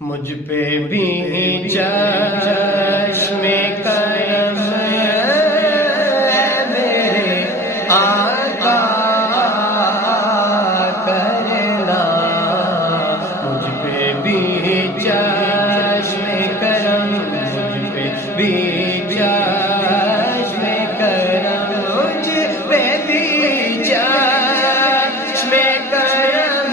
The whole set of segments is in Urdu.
مجھ پہ بھی چشم کرم میرے آقا کرنا، مجھ پہ بھی چشم کرم، مجھ پہ بھی چشم کرم، مجھ پہ بھی چشم کرم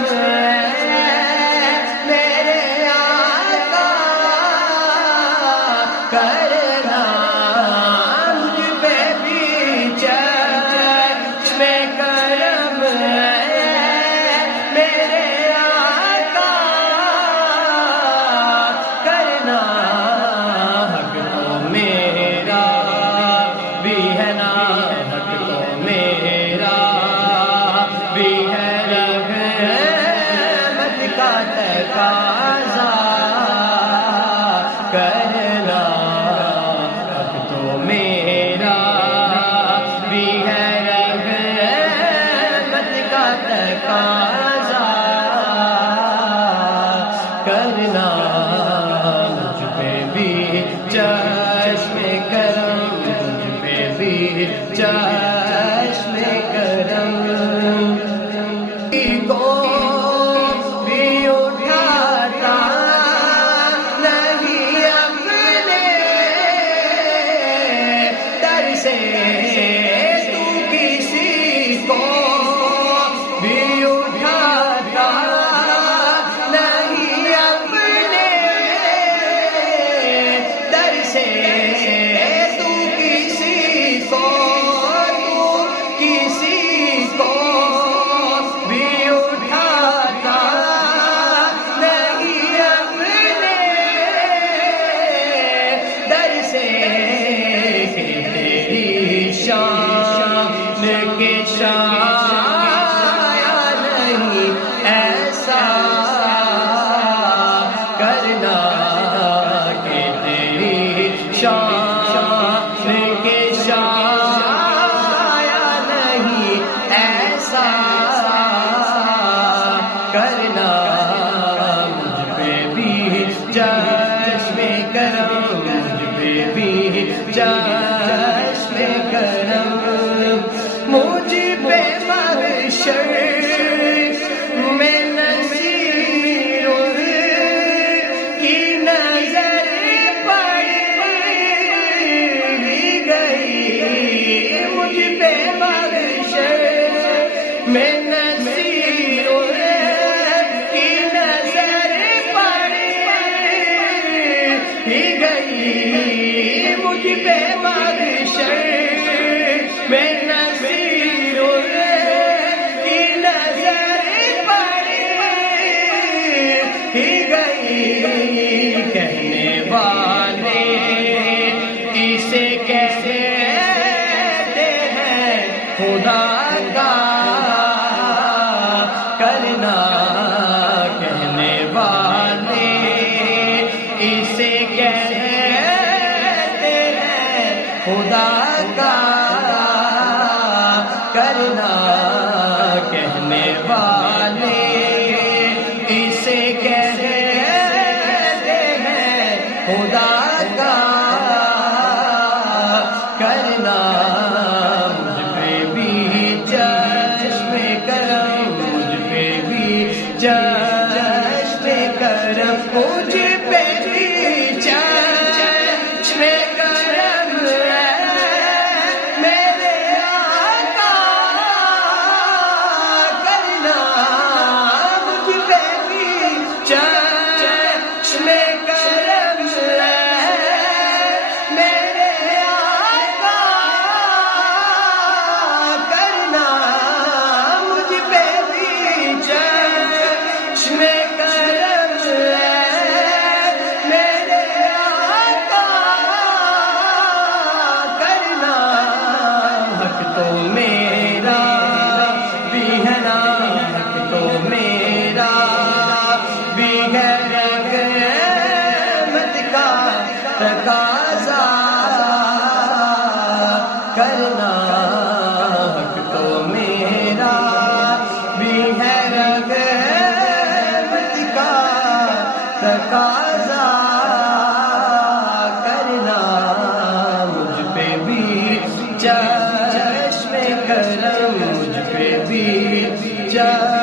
میرے آقا کرنا، مجھ پہ بھی چشم کرم میرے آقا کرنا، حق تو میرا بھی ہے نا، حق تو میرا بھی ہے، رحمت کا تقاضا کرنا، حق تو میرا بھی ہے، رحمت کا تقاضا کرنا، مجھ پہ بھی چشم کرم، مجھ پہ بھی چشم کرم، کو بھی اٹھاتا نہیں اپنے در سے، تو کسی کو بھی اٹھاتا نہیں اپنے در سے، تو کسی کو بھی اٹھاتا نہیں اپنے در سے، کہ تیری شان کے شایا نہیں ایسا کرنا، کہ تیری شان کے شایا نہیں ایسا کرنا، مجھ پہ بھی چشم کرم، مجھ پہ بھی چشم کرم، مجھ پہ محشر میں نذیر کی نظر پڑ گئی، مجھ پہ محشر میں نذیر کی نظر پڑ گئی، مجھ پہ محشر میں نذیر کی نظر پڑ گئی، کہنے والے اسے کیسے ہیں خدا کا کرنا، کہنے والے اسے کہتے ہیں خدا کا کرنا، کہنے والے اسے کہتے ہیں خدا کا کرنا، مجھ پہ بھی چشم کرم، مجھ پہ بھی چشم کرم، مجھ پہ بھی چشم کرم میرے آقا کرنا، مجھ پہ بھی چشم کرم میرے آقا کرنا، مجھ پہ بھی چشم کرم میرے آقا کرنا، حق تو میرا بھی ہے نا، حق تو میرا بھی ہے، رحمت کا تقاضا کرنا، حق تو میرا بھی ہے، رحمت کا تقاضا کرنا، مجھ پہ بھی چشم کرم، مجھ پہ بھی چشم